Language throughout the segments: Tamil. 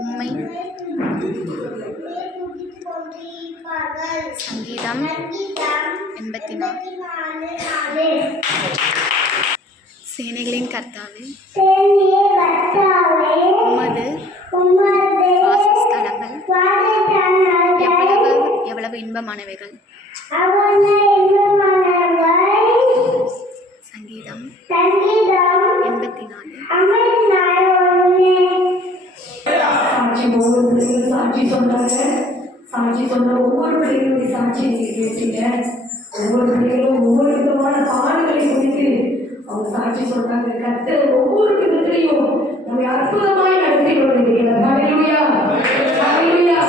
உம்மை சங்கீதம் 84. சேனைகளின் கர்த்தாவே, உமது வாசஸ்தலங்கள் எவ்வளவு இன்பமானவைகள். சங்கீதம் 84. சாட்சி சொன்னாங்க. சாட்சி சொன்ன ஒவ்வொரு பிள்ளைகளுடைய சாட்சி நீங்க கேட்டீங்க. ஒவ்வொரு பிள்ளைகளும் ஒவ்வொரு விதமான பாடுகளை குறித்து அவங்க சாட்சி சொன்னாங்க. கர்த்தர் ஒவ்வொரு விதத்திலையும் நம்மை அற்புதமாய் நடத்தி கொண்டிருக்கிறார். ஹல்லேலூயா, ஹல்லேலூயா.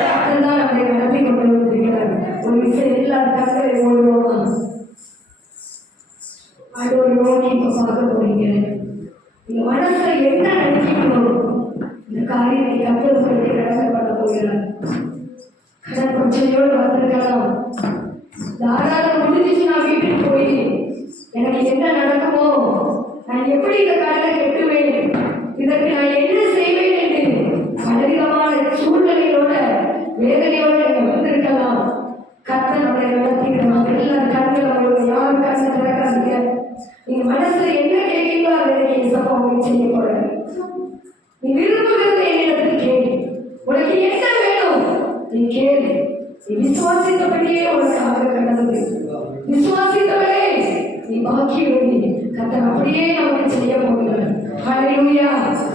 கர்த்தர் தான் நம்மை நடத்தி கொண்டிருக்கிறார். ஒரு விஷயம் எல்லாரும் கர்த்தரை ஓடுவோமா? அதோட நோக்கி இப்ப பார்க்க போறீங்க. நீங்க மனசுல என்ன நினைக்கணும்? இந்த காரியத்தை கர்த்தர் சொல்லி கடமை பண்ண போகிறார். கடன் பிரச்சனையோடு வந்திருக்கலாம். தாராளம் முடிஞ்சிச்சு. நான் வீட்டுக்கு போய் எனக்கு என்ன நடக்குமோ, நான் எப்படி இந்த கடனை கட்டுவேன், இதற்கு நான் என்ன செய்வேன் என்று பலவிதமான சூழ்நிலையோட வேதனையோடு நீங்க வந்திருக்கலாம். கர்த்தர் நம்மளை நடத்திக்கிறார். எல்லாரும் கண்களை யாரும் கண்ணை திறக்காதீங்க. நீங்க மனசுல என்ன கேட்கீங்களோ அதை நீங்க சம்பவம் செய்ய போறேன். நீ விரும்புகிறது என்னிடத்தில் கேளு. உனக்கு என்ன வேணும் நீ கேளு. நீ விசுவாசித்தபடியே உனக்கு ஆக கடந்தது. விசுவாசித்தவரே நீ பாக்கியவதி. கர்த்தர் அப்படியே நமக்கு செய்ய போகிறார். ஹல்லேலூயா,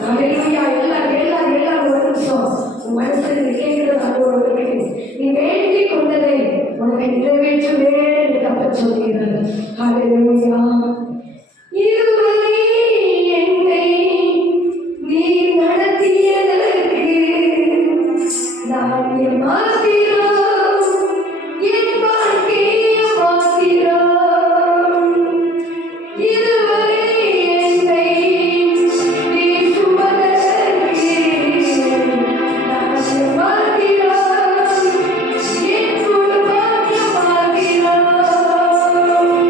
ஹல்லேலூயா. எல்லாரும் ஒரு நிமிஷம் உன் மனசுல கேட்கிறது அனுபவங்களுக்கு நீ வேண்டிக் கொண்டதை உனக்கு நிறைவேற்றுவேன் என்று கர்த்தர் சொல்கிறார். ஹல்லேலூயா. இதுவரை என்னை நீ நடத்தியதற்கு நான் என் மாத்திரம், என் வாழ்க்கையை மாத்திரம். இதுவரை என்னை நீ சுமந்ததற்கு நான் என் மாத்திரம், என் குடும்பத்தை மாத்திரம்.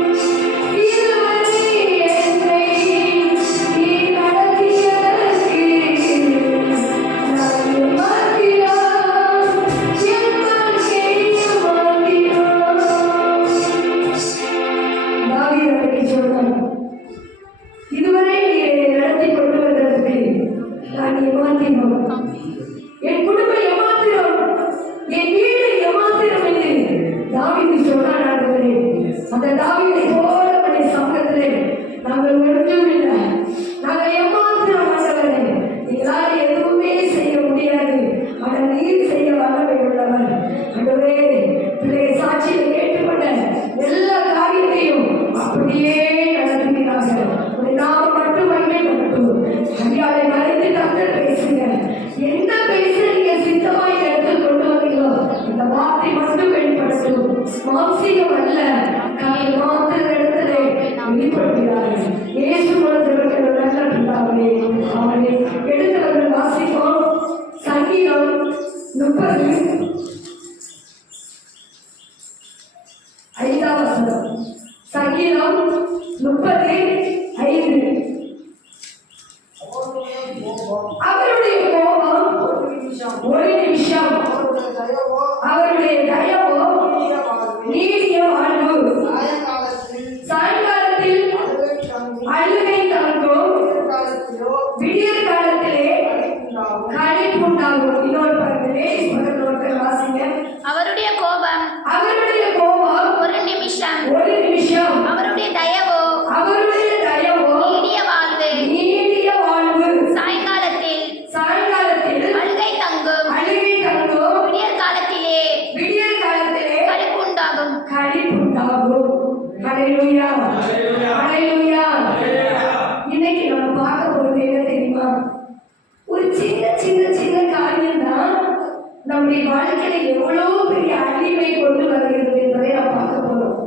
இதுவரை என்னை நீ நடத்தியதற்கு நான் என் மாத்திரம், என் வாழ்க்கையை மாத்திரம். தாவீது சொன்னார், இதுவரை என்னை நடத்தி கொண்டு வந்ததற்கு நான் ஏமாத்தினோம், என் குடும்பம் ஏமாத்தினோம், என் வீடு ஏமாத்தினோம் என்று தாவீது சொன்னார். ஆண்டவரே, அந்த தாவீதை போல உம்முடைய சமூகத்திலே நாங்கள் ஒன்றும் இல்லை. நாங்கள் ஏமாத்தினோம் ஆண்டவரே. எங்களால் எதுவுமே செய்ய முடியாது. ஆனால் நீர் செய்ய வல்லமை உள்ளவர். ஆண்டவரே, பிள்ளையை சாட்சியை கேட்டுக்கொண்ட எல்லா காரியத்தையும் அப்படியே நடத்துகிறார்கள். ஒரு நாம மட்டும் மகிமைப்பட்டும் அடியாளை மறைந்து கர்த்தர் பேசுங்க. என்ன பேச நீங்க சித்தமாய் எடுத்து கொண்டு வந்தீங்களோ இந்த வார்த்தை மட்டும் வெளிப்படுத்தும். மாம்சீகம் அல்ல, காலை மாத்திர இடத்திலே வெளிப்படுத்துகிறார்கள். இயேசு மூலத்திற்கு நல்ல பிதாவே, அவனை எடுத்தவர்கள் வாசிப்போம். சங்கீதம் 30 5ஆம் வசனம். சங்கீதம் 30:5. அவருடைய கோபம் ஒரு நிமிஷம், அவருடைய தயவோ நீடிய வாழ்வு. சாயங்காலத்தில் அழுகை தங்கும், விடியற் காலத்திலே களிப்புண்டாகும். இன்னொரு பக்கத்திலே வாசிங்க. அவருடைய கோபம் ஒரு நிமிஷம், அவருடைய தயவோ நீடிய வாழ்வு. சாயங்காலத்தில் அழுகை தங்கும், விடியற் காலத்திலே களிப்புண்டாகும். ஹல்லேலூயா, ஹல்லேலூயா. இன்னைக்கு நம்ம பார்க்க போறது என்ன தெரியுமா? ஒரு சின்ன காரியம் தான் நம்முடைய வாழ்க்கையில எவ்வளவு பெரிய அழிவை கொண்டு வருகிறது என்பதை நாம் பார்க்க போறோம்.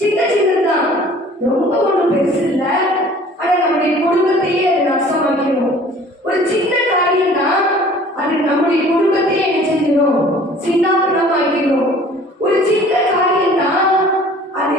சின்னதான், ரொம்ப ஒன்றும் பெருசு இல்லை. ஆனா நம்முடைய குடும்பத்தையே அது நஷ்டமாக்கிடும். ஒரு சின்ன காரியம் தான் அது நம்முடைய குடும்பத்தையே என்ன செஞ்சிடும்? சின்னாபின்னமாக்கிடும். ஒரு சின்ன காரியம் தான் அது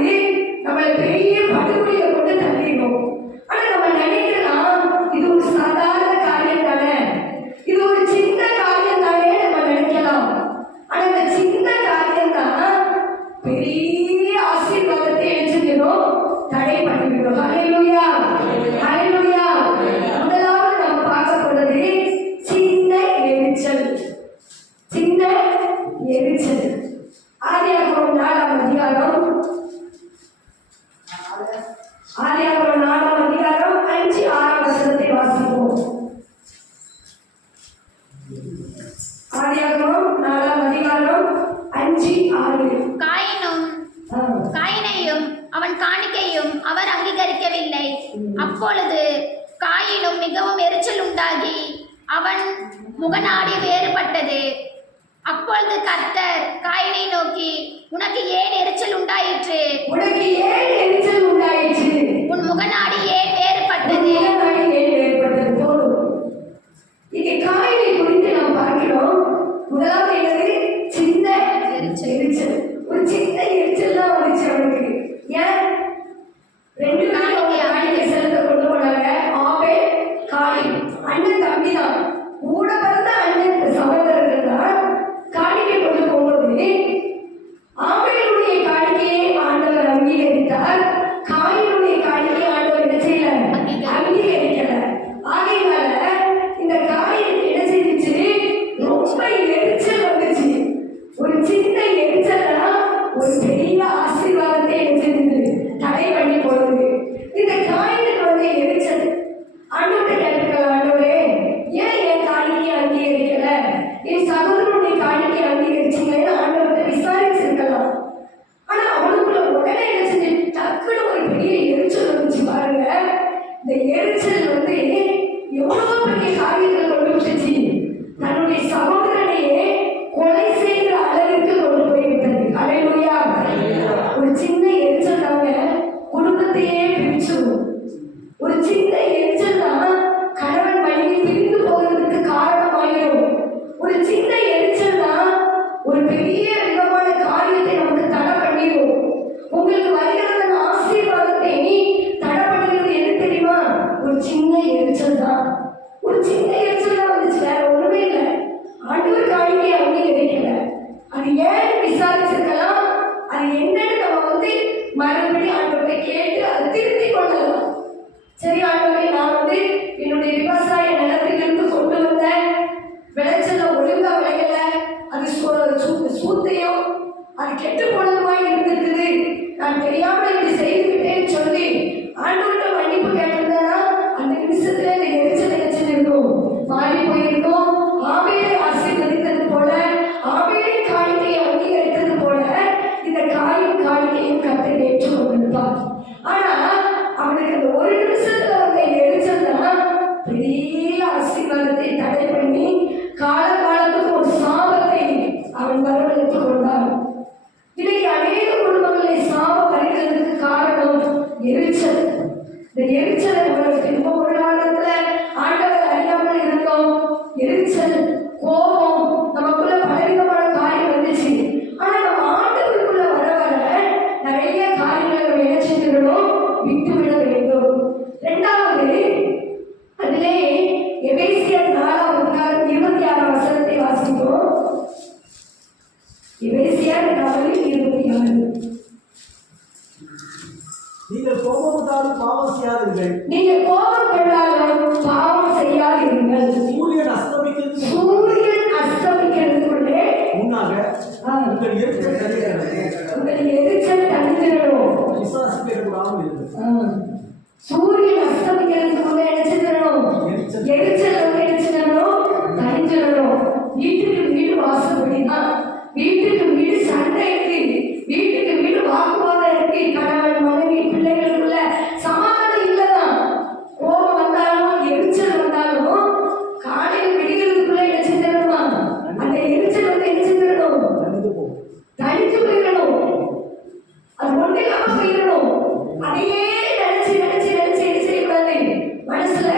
பெரிய ஆசீர்வாதத்தை செஞ்சிடும், தடை பண்ணிவிடும். ஹல்லேலூயா, ஹல்லேலூயா. முதலாவது நம்ம பார்க்க போறது சின்ன எரிச்சல். சின்ன எரிச்சல். ஆதியாகமம் 4ஆம் அதிகாரம், ஆதியாகமம் 4ஆம் அதிகாரம் 5, 6 வசனத்தை வாசிப்போம். ஆதியாகமம் 4ஆம் அதிகாரம் 5, 6. காயினையும் அவன் காணிக்கையும் அவர் அங்கீகரிக்கவில்லை. அப்பொழுது காயினும் மிகவும் எரிச்சல் உண்டாகி அவன் முகநாடி வேறுபட்டது. அப்பொழுது கர்த்தர் காயினை நோக்கி, உனக்கு ஏன் எரிச்சல் உண்டாயிற்று? உனக்கு ஏன் எரிச்சல் உண்டாயிற்று? உன் முகநாடி ஏன் வேறுபட்டது? இங்கே காயினை குறித்து நாம் பார்க்கிறோம். முதலாவது என்னது? சின்ன எரிச்சல். ஒரு சின்ன எரிச்சல் தான் வந்துச்சு அவனுக்கு. ஏன்? 2 காணிக்கை செலுத்த கொண்டு போனாங்க. ஆபேல், காயின், அண்ணன் தம்பி தான், கூட பிறந்த அண்ணன் சகோதரர்கள் தான். காணிக்கை கொண்டு போகும்போது ஆபேலுடைய காணிக்கையை ஆண்டவர் அங்கீகரித்தார், காயினுடைய காணிக்கையை ஆண்டவர் என்ன செய்யல? அங்கீகரிக்கல. ஆகையினால இந்த காயினுக்கு என்ன செஞ்சிச்சு? ரொம்ப எரிச்சல் வந்துச்சு. ஒரு சின்ன எரிச்சல் தான் ஒரு பெரிய ஆசீர்வாதத்தை என்ன செஞ்சது? தடை பண்ணி போடுது. இந்த காயினுக்கு வந்து எரிச்சல். ஆண்டவரை கேட்டுக்கலாம், ஆண்டவரே ஏன் என் காணிக்கையை அங்கீகரிக்கல? என் சகோதரனுடைய காணிக்கையை அங்கீகரிச்சிங்கன்னு ஆண்டவரை விசாரிச்சிருக்கலாம். ஆனா அவனுக்குள்ள உடனே என்ன செஞ்சு? டக்குன்னு ஒரு பெரிய எரிச்சல் வந்துச்சு. பாருங்க, இந்த எரிச்சல் வந்து எவ்வளவு பெரிய காரியத்தில் கொண்டு விட்டுச்சு. தன்னுடைய சகோதரனையே கொலை செய்கிற அளவிற்கு கொண்டு போய்விட்டது. ஹல்லேலூயா. ஒரு சின்ன எரிச்சல் தாங்க குடும்பத்தையே பிரிச்சிடும். ஒரு சின்ன எரிச்சல் தான் கணவன் மனைவி பிரிந்து போகிறதுக்கு காரணமாயிடும். ஒரு சின்ன எரிச்சல் தான் ஒரு பெரிய விதமான காரியத்தை நமக்கு தடை பண்ணிடும். உங்களுக்கு வருகிறத ஆசீர்வாதத்தை தடை பண்ணுகிறது எது தெரியுமா? ஒரு சின்ன எரிச்சல் தான். ஒரு சின்ன எரிச்சல் தான் வந்துச்சு, வேற ஒண்ணுமே இல்லை. ஆண்டவர் காணிக்கை அங்கீகரிக்கல. அது ஏன் விசாரிச்சிருக்கலாம். அது என்னன்னு நம்ம வந்து மறுபடியும் ஆண்டவரை கேட்டு அதை திருத்தி கொள்ளலாம். சரி ஆண்டவரே, நான் வந்து என்னுடைய விவசாய நிலத்திலிருந்து கொண்டு வந்த விளைச்சல ஒழுங்கா விளையல, அது சூத்தையும் அது கெட்டு போனதுமாய் இருந்திருக்குது, நான் தெரியாமல் இப்படி செய்துவிட்டேன்னு சொல்லி ஆண்டவர்கிட்ட மன்னிப்பு கேட்டிருந்தேன்னா அந்த நிமிஷத்துல இந்த எரிச்சல் நினைச்சிருந்தோம், மாறி போயிருந்தோம். ஆபேலை ஆசீர்வதித்தது போல, ஆபேலின் காணிக்கையை அங்கீகரித்தது போல இந்த காணிக்கையும் கர்த்தர் ஏற்றுக்கொண்டிருப்பார். ஆனா அவனுக்கு அந்த ஒரு நிமிஷத்துல வந்த எரிச்சல் தான் பெரிய ஆசீர்வாதத்தை தடை பண்ணி காலத்துக்கு ஒரு சாபத்தை அவன் வரவழைத்துக் கொண்டான். இன்னைக்கு அநேக குடும்பங்களை சாபம் வருகிறதுக்கு காரணம் எரிச்சல். இந்த எரிச்சலை உங்களுக்கு ரொம்ப ஒரு காலத்துல ஆண்டவர் அறியாமல் இருந்தோம். எரிச்சல், கோபம், நமக்குள்ள பலவிதமான காரியம் வந்துச்சு. ஆனா நம்ம ஆண்டவருக்குள்ள வர வர நிறைய காரியங்களை நம்ம என்ன செஞ்சிடணும்? விட்டுவிட வேண்டும். 2வது, அதிலே எபேசியர் 4ஆம் அதிகாரம் 26ஆம் வசனத்தை வாசிப்போம். எபேசியர் 4:26. நீங்கள் கோபம் கொண்டாலும் பாவம் செய்யாதீர்கள். நீங்கள் கோபம் கொண்டாலும் பாவம் செய்யாதீர்கள். சூரியன் அஸ்தமிக்கிறதுக்குள்ளே முன்னாக உங்கள் எரிச்சல் தணிந்திடணும். விசுவாசிக்கப்படாமல் இருக்கும். சூரியன் அஸ்தமிக்கிறதுக்குள்ளே நினைச்சிடணும். எரிச்சல் வந்து நினைச்சிடணும், தணிஞ்சிடணும். வீட்டுக்கு வீடு வாசப்படிதான், வீட்டுக்கு வீடு சண்டை இருக்கு, வீட்டுக்கு வீடு வாக்குவாதம் இருக்கு, கணவன் மனைவி பிள்ளைகளுக்குள்ள சமாதானம் இல்லதான். கோபம் வந்தாலும் எரிச்சல் வந்தாலும் காலையில் விடுகிறதுக்குள்ள என்ன செஞ்சிடணுமா? அந்த எரிச்சல் வந்து என்ன செஞ்சிடணும்? தனித்து போயிடணும். அது ஒன்று இல்லாம போயிடணும். அதையே நினைச்சு நினைச்சு நினைச்சு என்ன செய்யக்கூடாது? மனசுல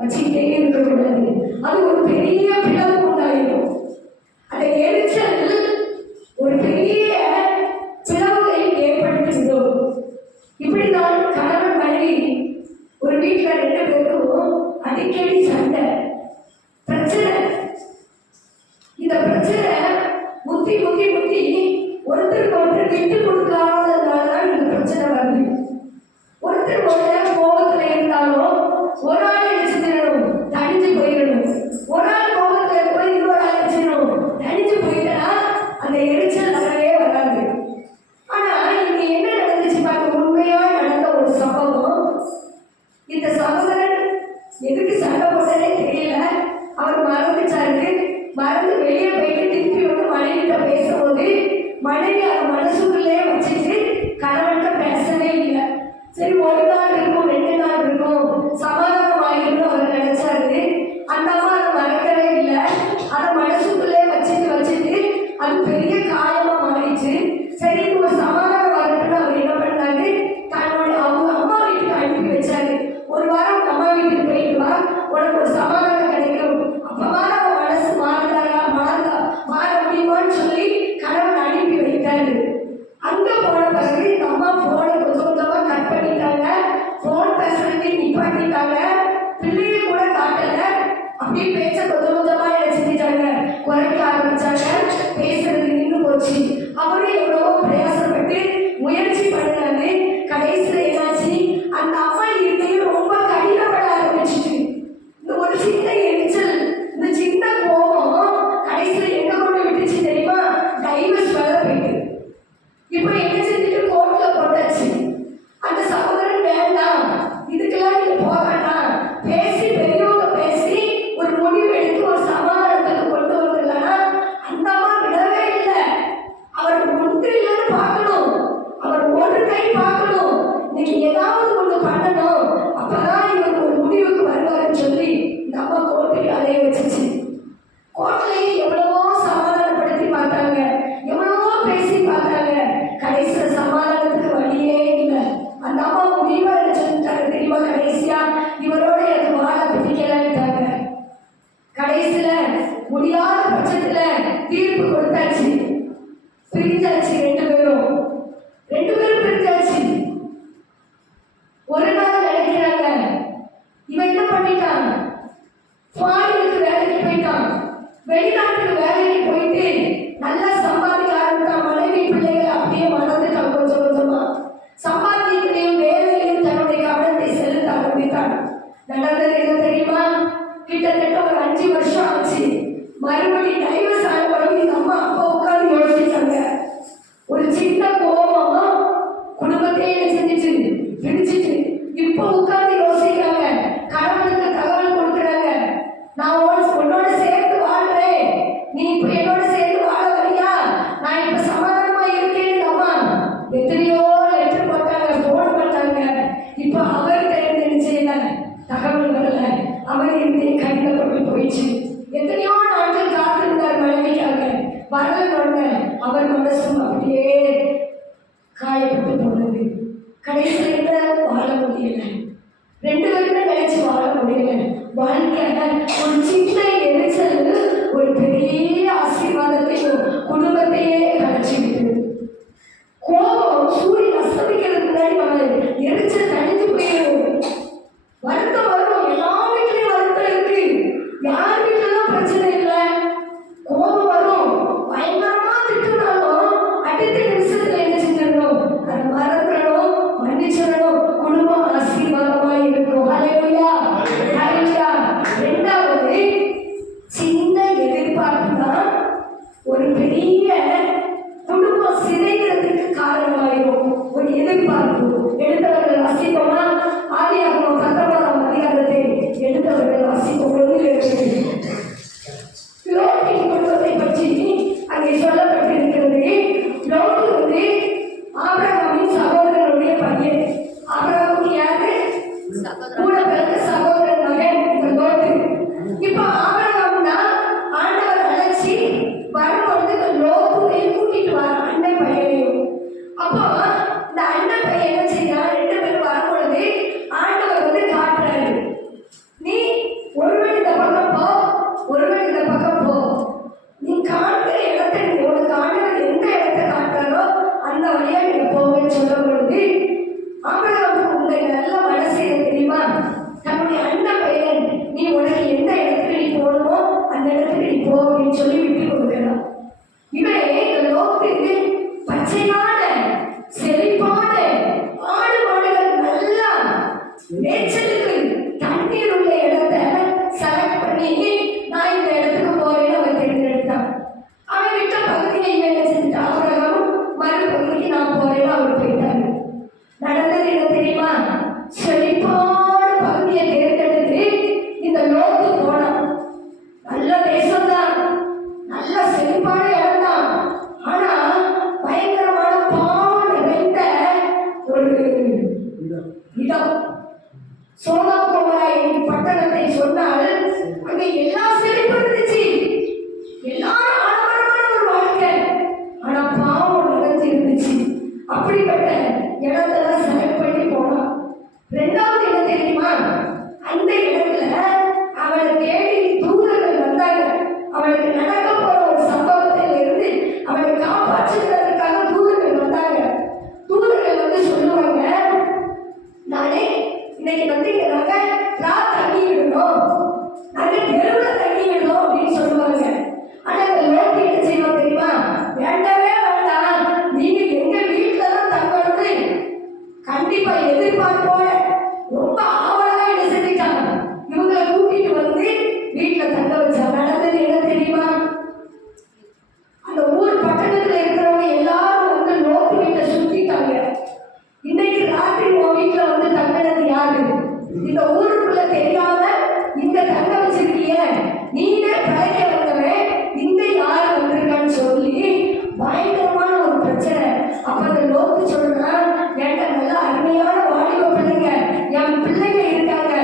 வச்சுக்கிட்டே இருக்கக்கூடாது. அது ஒரு பெரிய பிளவு உண்டாயிடும். அந்த எரிச்சல் ஒரு பெரிய பிளவுகளை ஏற்படுத்திவிடும். இப்படிதான் கணவன் மனைவி ஒரு வீட்டுல 2 பேருக்கும் அடிக்கடி சண்டை, பிரச்சனை. இந்த பிரச்சனை முத்தி முத்தி முத்தி ஒருத்தருக்கு ஒருத்தர் விட்டு அப்படியே பேச்ச கொஞ்சம் கொஞ்சமா என்ன செஞ்சுட்டாங்க, குறைக்க ஆரம்பிச்சாங்க. பேசுறது நின்று போச்சு. அவரும் எவ்வளவோ பிரயாசப்பட்டு முயற்சி பண்ணாரு. கடைசியில என்னாச்சு, அந்த அம்மா இருக்கையும் ரொம்ப கடினப்பட ஆரம்பிச்சுட்டு, இந்த ஒரு சின்ன எரிச்சல், இந்த சின்ன கோபம் கடைசியில எங்க கொண்டு விட்டுச்சு தெரியுமா? டைவர்ஸ் வர போயிட்டு இப்போ என்ன செஞ்சுட்டு கோர்ட்ல போட்டாச்சு. அந்த சகோதரன் வேண்டாம், இதுக்கெல்லாம் நீங்க போக வேண்டாம், பேசி பெரியவங்க பேசி ஒரு முடிவு எடுத்து ஒரு சமாதானத்துக்கு கொண்டு வந்துடலாம். அந்த அம்மா விடவே இல்லை. அவர் ஒன்று இல்லைன்னு பார்க்கணும், அவர் ஒரு கை பார்க்கணும், நீங்க ஏதாவது ஒன்று பண்ணணும், அப்பதான் இவர் ஒரு முடிவுக்கு வருவாருன்னு சொல்லி இந்த அம்மா கோர்ட்டுக்கு அலைய வச்சிச்சு. கோர்ட்லயே எவ்வளவோ சமாதானப்படுத்தி பார்த்தாங்க, எவ்வளவோ பேசி பார்த்தாங்க. கடைசியில சமாதானத்துக்கு வழியே இல்லை. அந்த அம்மா முடிவா என்ன சொல்லிட்டாங்க தெரியுமா? கடைசியா இவரோட எனக்கு வாழ பிடிக்கலன்ட்டாங்க. கடைசியில முடியாத பட்சத்துல தீர்ப்பு கொடுத்தாச்சு, பிரிஞ்சாச்சு. ரெண்டு பேரும் பிரிஞ்சாச்சு. ஒரு நாள் நினைக்கிறாங்க, இவன் என்ன பண்ணிட்டான், ஃபாரினுக்கு வேலைக்கு போயிட்டான், வெளிநாட்டுக்கு வேலைக்கு போயிட்டு நல்லா சம்பாதிக்க ஆரம்பித்தான். மனைவி பிள்ளைகளை அப்படியே மறந்துட்டான். கொஞ்சம் கொஞ்சமா சம்பாதிக்கலையும் வேலையிலையும் தன்னுடைய கவனத்தை செலுத்த ஆரம்பித்தான். நடந்தது என்ன தெரியுமா? கிட்டத்தட்ட ஒரு 5 வருஷம் ஆச்சு. மறுபடியும் டைவர்ஸ் ஆன பிறகு இந்த அம்மா அப்பா உட்கார்ந்து யோசிச்சாங்க. ஒரு சின்ன கோபம் குடும்பத்தையே என்ன செஞ்சிச்சு, பிரிச்சுட்டு. இப்போ உட்கார்ந்து யோசிக்கிறாங்க, கணவனுக்கு தகவல் கொடுக்குறாங்க, நான் உன்னோட சேர்ந்து வாழ்றேன், நீ இப்ப என்னோட சேர்ந்து வாழ வரியா, நான் இப்ப சமாதானமா இருக்கேன்னு அம்மா எத்தனையோ லெட்டர் போட்டாங்க, போன் பண்ணாங்க. இப்ப அவர் தெரிஞ்சிருச்சு, தகவல் வரல, அவர் இருந்து கையில் கொண்டு போயிடுச்சு. எத்தனையோ நாட்கள் காத்திருந்தார் மனைவிக்காக, வரலன்னு அவர் மனசும் அப்படியே காயப்பட்டு போனது. கடைசியில் வாழ முடியல, ரெண்டு பேருமே நினைச்சு வாழ முடியல. வாழ்க்கை ஒரு சின்ன எரிச்சல் ஒரு பெரிய ஆசீர்வாதத்தையும் குடும்பத்தையே கலைச்சிக்கிட்டு. கோபம் சூரியன் அஸ்தமிக்கிறதுக்கு முன்னாடி நம்ம எரிச்சல் தனிஞ்சு போயிடும். வருத்தம் வரும், எல்லா வீட்லயும் வருத்தம் இருக்கு, யார் வீட்டுலதான் பிரச்சனை இல்லை. கோபம் வரும், பயங்கரமா திட்டுனாலும் அடுத்த நிமிஷத்துல என்ன செஞ்சிடணும், அதை மறந்துடணும், மன்னிச்சிடணும். குடும்பம் ஆசீர்வாதமா இருக்கும். ஹல்லேலூயா, ஹல்லேலூயா. ரெண்டாவது சின்ன எதிர்பார்ப்பு தான் ஒரு பெரிய குடும்பம் சிதைகிறதுக்கு காரணமாயிரும். ஒரு எதிர்பார்ப்பு. எடுத்தவர்கள் வாசிப்போமா? ஆதியாகமம் 19ஆம் அதிகாரத்தை எடுத்தவர்கள் வாசிப்போம். லோத்தின் குடும்பத்தை பற்றி அங்கே சொல்லப்பட்டிருக்கிறது. லோத்து வந்து ஆபிரகாமின் சகோதரனுடைய பையன். ஆபிரகாமுக்கு யாரு? கூட பிறந்த சகோதரன் மகன் இந்த லோத்து. இப்ப ஆபிரகாம்னா ஆண்டவர் அழைச்சி வரும்பொழுது இந்த லோத்துவையும் கூட்டிட்டு வர அண்ணன் பையனையும். அப்போ இந்த அண்ணன் பையன் என்ன செய்யறான், 2 பேரும் வரும்பொழுது ஆண்டவர் வந்து காட்டுறாரு, நீ ஒருவன் இந்த பக்கம் போ, ஒருவன் இந்த பக்கம் போ, நீ காட்டுற இடத்தை உனக்கு ஆண்டவர் எந்த இடத்தை காட்டுறாரோ அந்த வழியா நீங்க போவேன்னு சொல்லும் பொழுது ஆபிரகாமுக்கு உங்களை நல்ல மனசு தெரியுமா? தன்னுடைய அண்ணன் பையன் நீ உனக்கு எந்த இடத்துக்கு நீ போகணுமோ அந்த இடத்துக்கு நீ போ அப்படின்னு சொல்லி விட்டு கொடுக்கலாம். இவன் இந்த லோத்து பச்சையான செழிப்பான ஆடு மாடுகள் நல்லா மேய்ச்சலுக்கு தண்ணீர் உள்ள இடத்தை செலக்ட் பண்ணி நான் இந்த இடத்துக்கு போறேன்னு அவன் தேர்ந்தெடுத்தான். அவன் விட்ட பகுதியை என்ன செஞ்சுட்டான், ஆபிரகாம் மறுபகுதிக்கு நான் போறேன்னு அவர் போயிட்டாரு. நடந்தது என்ன தெரியுமா? செழிப்பான பகுதியை தேர்ந்தெடுத்து இந்த லோத்து போனான். நல்ல தேசம்தான், நல்ல செழிப்பான இடம் தான். ஆனா பயங்கரமான பாவம் நிறைந்த ஒரு இடம். சோதோம் கோமோரா பட்டணத்தை சொன்னால் அங்க எல்லா செழிப்பும் இருந்துச்சு, எல்லாரும் ஆடம்பரமான ஒரு வாழ்க்கை, ஆனா பாவம் நிறைஞ்சு இருந்துச்சு. அப்படிப்பட்ட இடத்தெல்லாம் செலக்ட் பண்ணி போனான். ரெண்டாவது என்ன தெரியுமா? அந்த இடத்துல அவளை தேடி தூதர்கள் வந்தாங்க. அவளுக்கு நடக்க போற ஒரு சம்பவத்தில் இருந்து அவளை காப்பாற்றுவதற்காக தூதர்கள் வந்தாங்க. தூதர்கள் வந்து சொல்லுவாங்க, நானே இன்னைக்கு வந்து இங்க நாங்க தண்ணி விடணும், நாங்க தெருவில் இந்த ஊருக்குள்ள தெரியாம இந்த தங்க வச்சிருக்கிய, நீனே பழைக்க வந்தவன், இங்க யார் வந்திருக்கான்னு சொல்லி பயங்கரமான ஒரு பிரச்சனை. அப்ப அந்த லோத்து சொல்றான், என்கிட்ட நல்லா அருமையான வாலிப பிள்ளைங்க, என் பிள்ளைங்க இருக்காங்க,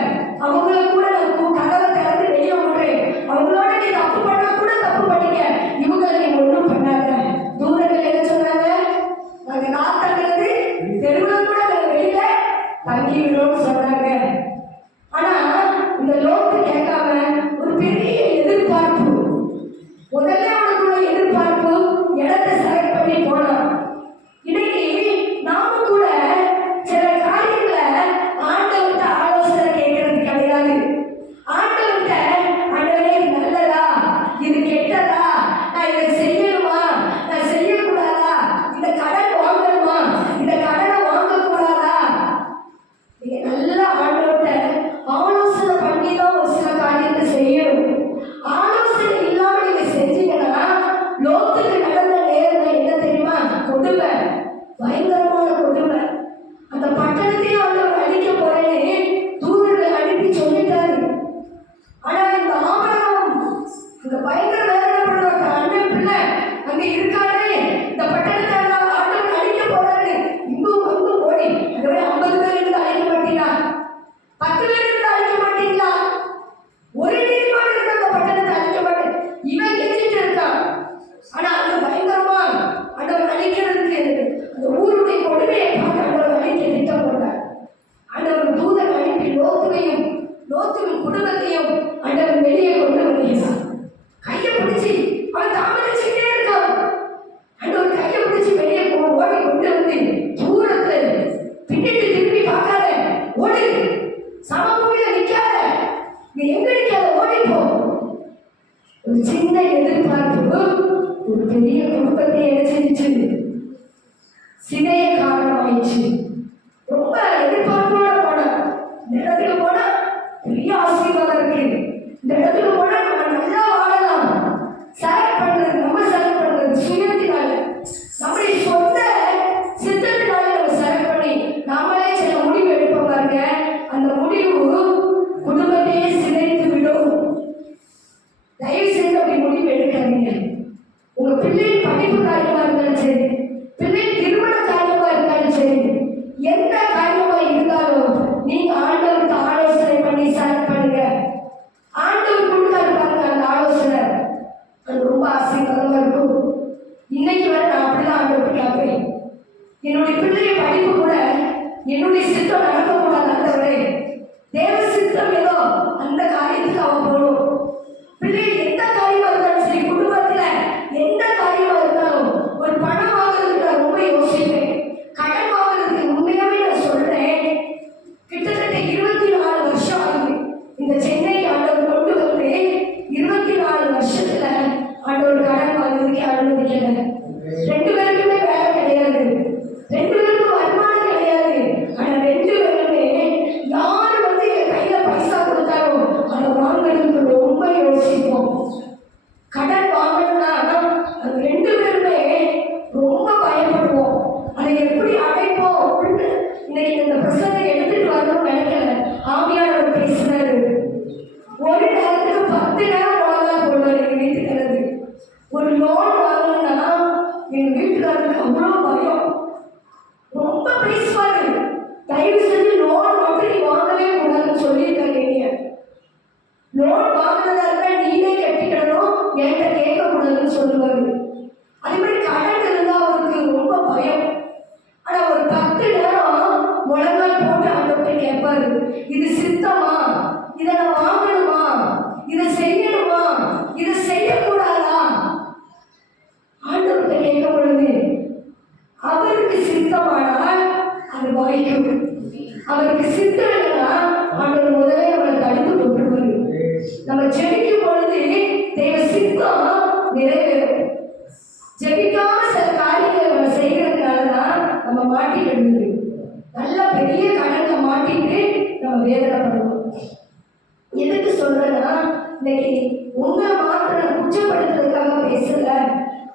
அவங்கள கூட நான் கதவை திறந்து வெளியே விடுறேன், அவங்களோட நீ தப்பு பண்ணா கூட தப்பு பண்ணிக்க, இவங்களை நீ ஒன்றும் பண்ணாத. தூதர்கள் என்ன சொன்னாங்க, நாங்க காத்தாங்கிறது தெருவுல கூட நாங்க வெளியில தங்கிவிடுறோம்னு சொன்னாங்க. ஆனா இந்த லோத்து கேட்காம ஒரு பெரிய எதிர்பார்ப்பு, முதல்ல அவனுக்குள்ள எதிர்பார்ப்பு இடத்தை செலக்ட் பண்ணி போனான். இன்னைக்கு நாம கூட சில காரியங்களை ஆண்டவர்கிட்ட ஆலோசனை கேட்கறது கிடையாது. ஆண்டவர்கிட்ட ஆண்டவரே இது நல்லதா, இது கெட்டதா, நான் இதை செய்யணுமா, நான் செய்யக்கூடாதா, இந்த கடன் வாங்கணுமா, இந்த கடனை வாங்கக்கூடாதா, நீங்க நல்லா ஆண்டவர்கிட்ட ஆலோசனை பண்ணி தான் ஒரு சில காரியத்தை செய்யணும். ஆலோசனை இல்லாம நீங்க செஞ்சீங்கன்னா லோத்துக்கு நடந்த நேரம் என்ன தெரியுமா? கொடுமை, பயங்கரமான கொடுமை. அந்த பட்டணத்தையே ஆண்டவர் அழிக்க போறேன்னு தூதர்கள் அனுப்பி சொல்லிட்டாரு. ஆனா இந்த ஆபிரகாம் இந்த பயங்கர வேதனைப்படுற அண்ணன் பிள்ளை அங்க இருக்காரு, இந்த பட்டணத்தை ஆண்டவர் அழிக்க போறாரு, இங்கும் அங்கும் ஓடி, அதுவே 50 பேர் இருந்து அழிக்க மாட்டீங்களா, 10 பேர் இருந்து அழிக்க மாட்டீங்களா, ஒரு நீதிமான் இருந்து அந்த பட்டணத்தை அழிக்க மாட்டேன், இவன் கெஞ்சிட்டு இருக்கான். ஆனா அது பயங்கரமா ஆண்டவர் அழிக்கிறதுக்கு அந்த ஊருடைய கொடுமையை பார்த்து ஆண்டவர் அழிக்க திட்டம் போட்டார். ஆண்டவர் தூதன் அனுப்பி லோத்துவின் குடும்பத்தையும் ஆண்டவர் வெளியே கொண்டு வருகிறார். கையை பிடிச்சி அவன் தாமதிச்சுட்டே இருக்கான். ஆண்டவர் கையை பிடிச்சி வெளியே ஓடி கொண்டு வந்து தூரத்துல பின்னிட்டு திரும்பி பார்க்காத, ஓடு, சமபூமியில நிக்காத, நீ எங்க நிக்காத, ஓடிப்போ. ஒரு சின்ன எதிர்பார்ப்பு ஒரு பெரிய குடும்பத்தை என்ன செஞ்சுச்சு, சிதைய காரணமாயிடுச்சு. ரொம்ப எதிர்பார்ப்போட போனா இந்த இடத்துக்கு போனா பெரிய ஆசீர்வாதம் இருக்கு, இந்த இடத்துக்கு போனா நம்ம நல்லா வாழலாம், செலக்ட் பண்றது நம்ம செலக்ட் பண்றது சுயத்தினால, நம்முடைய சொந்த சித்தத்தினால நம்ம செலக்ட் பண்ணி நாமளே சில முடிவு எடுப்போம் பாருங்க, அந்த முடிவு குடும்பத்தையே சிதைத்து விடும். தயவு செய்து அப்படி முடிவு எடுக்காதீங்க. உங்க பிள்ளையின் படிப்பு காரியமா இருந்தாலும் சரி, பிள்ளையின் திருமண காரியமா இருந்தாலும் சரி, எந்த காரியமா இருந்தாலும் நீங்க ஆண்டவருக்கு ஆலோசனை பண்ணி செலக்ட் பண்ணுங்க. ஆண்டவர் கொடுக்காரு பாருங்க அந்த ஆலோசனை, அது ரொம்ப ஆசீர்வாதமா இருக்கும். இன்னைக்கு வரை நான் அப்படிதான் ஆண்டவருக்கு கேட்பேன், என்னுடைய பிள்ளைய படிப்பு கூட என்னுடைய சித்தம் நடக்கக்கூடாது, ஆண்டவரே தேவ சித்தம் ஏதோ அந்த காரியத்துக்கு அவன் போகணும். பிள்ளை எந்த காரியமா இருந்தாலும் சரி, குடும்பத்துல எந்த காரியமா இருந்தாலும், ஒரு பணம் வாங்குறதுக்கு நான் ரொம்ப யோசிப்பேன், கடன் வாங்குறதுக்கு உண்மையாவே நான் சொல்றேன், கிட்டத்தட்ட 24 வருஷம் ஆகுது இந்த சென்னைக்கு ஆண்டவர் கொண்டு வந்து 24 வருஷத்துல ஆண்டவர் கடன் வாங்குறதுக்கு அனுமதிக்கல. 2 பேருக்குமே வேலை கிடையாது, 2 பேருக்கும் வருமானம் கிடையாது. ஆனா 2 பேருமே யாரு வந்து என் கையில பைசா கொடுத்தாலும் அதை வாங்குறதுக்கு ரொம்ப யோசிப்போம். கடன் வாங்கணும்னா அது 2 பேருமே ரொம்ப பயப்படுவோம், அதை எப்படி அடைப்போம் அப்படின்னு இன்னைக்கு இந்த பிரசனை எடுத்துட்டு வரணும்னு நினைக்கல. ஆவியானவர் பேசுறாரு, ஒரு நேரத்துக்கு 10 நேரம் வாங்கலாம் போடுவார் எங்க வீட்டுக்காரரு. ஒரு லோன் வாங்கணும்னா எங்க வீட்டுக்காரருக்கு அவ்வளோ பயம், ரொம்ப பேசுவாரு, தயவு செஞ்சு லோன் மட்டும் நீ வாங்கவே கூடாதுன்னு சொல்லியிருக்காங்க. நீங்க லோன் வாங்கினதா இருந்தா நீனே கட்டிக்கிடணும், என்கிட்ட கேட்கக்கூடாதுன்னு சொல்லுவாரு. அதே மாதிரி கடன் இருந்தா அவருக்கு ரொம்ப பயம். ஆனா ஒரு 10 நேரம் முழங்கால் போட்டு ஆண்டவர்கிட்ட கேட்பாரு, இது சித்தமா, இதை நான் வாங்கணுமா, இதை செய்யணுமா, இதை செய்யக்கூடாதா, ஆண்டவர்கிட்ட கேட்க பொழுது அவருக்கு சித்தமானால் அது வாய்க்கும், அவருக்கு சித்தம் இல்லைன்னா ஆண்டவர் முதலே அவரை தடுத்து கொண்டுருவாரு. நம்ம ஜெபிக்கும் பொழுது தெய்வ சித்தம் நிறைவேறும். ஜெபிக்காம சில காரியங்களை நம்ம செய்யறதுனாலதான் நம்ம மாட்டிக்கிடுது, நல்ல பெரிய கடன்ல மாட்டிட்டு நம்ம வேதனைப்படுவோம். எதுக்கு சொல்றேன்னா, இன்னைக்கு உங்களை மாத்திர குற்றப்படுத்துறதுக்காக பேசல,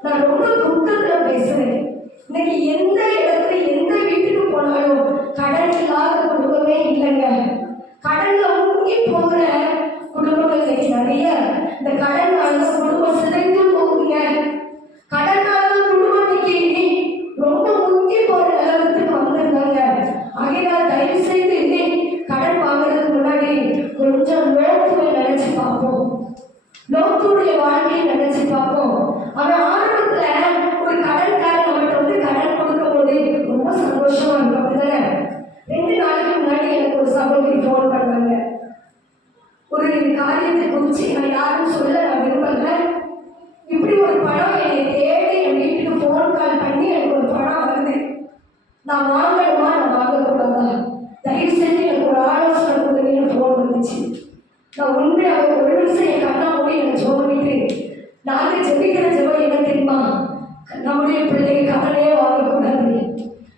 நான் ரொம்ப துக்கத்துல பேசுறேன். இன்னைக்கு எந்த இடத்துல எந்த வீட்டுக்கு போனாலும் கடன் இல்லாத குடும்பமே இல்லைங்க. போகிற குடும்பங்கள் இன்னைக்கு நிறைய. இந்த கடனால குடும்பம் சிதைந்து போகுங்க. கடனால குடும்பம் இன்னைக்கு ரொம்ப முங்கி போற நிலவரத்துக்கு வந்திருந்தாங்க. ஆகையால் தயவு செய்து கடன் வாங்குறதுக்கு முன்னாடி கொஞ்சம் லோத்துவை நினைச்சு பார்ப்போம். லோத்துடைய வாழ்க்கையை நினைச்சு பார்ப்போம். அவன் ஆரம்பத்துல ஒரு கடன்காரன் நம்மகிட்ட வந்து கடன் கொடுக்கும் போது ரொம்ப சந்தோஷமா இருக்கும், அப்படிதானே? 2 நாளைக்கு முன்னாடி எனக்கு ஒரு சகோதரி போன் பண்ணாங்க. ஒரு காரியத்தை குறிச்சு நான் யாரும் சொல்ல நான் விரும்பல. இப்படி ஒரு பணம் என்னை தேடி என் வீட்டுக்கு போன் கால் பண்ணி எனக்கு ஒரு பணம் வருது, நான் வாங்கணுமா நான் வாங்கக்கூடாதா, தயவு செஞ்சு எனக்கு ஒரு ஆலோசனை கொடுங்கன்னு போன் வந்துச்சு. நான் உண்மையாக ஒரு நிமிஷம் என் கண்ணா மூடி எனக்கு ஜோபிட்டு, நாங்கள் ஜெபிக்கிற ஜெபம் என்ன தெரியுமா? நம்முடைய பிள்ளைகள் கடனே வாங்கக்கூடாது,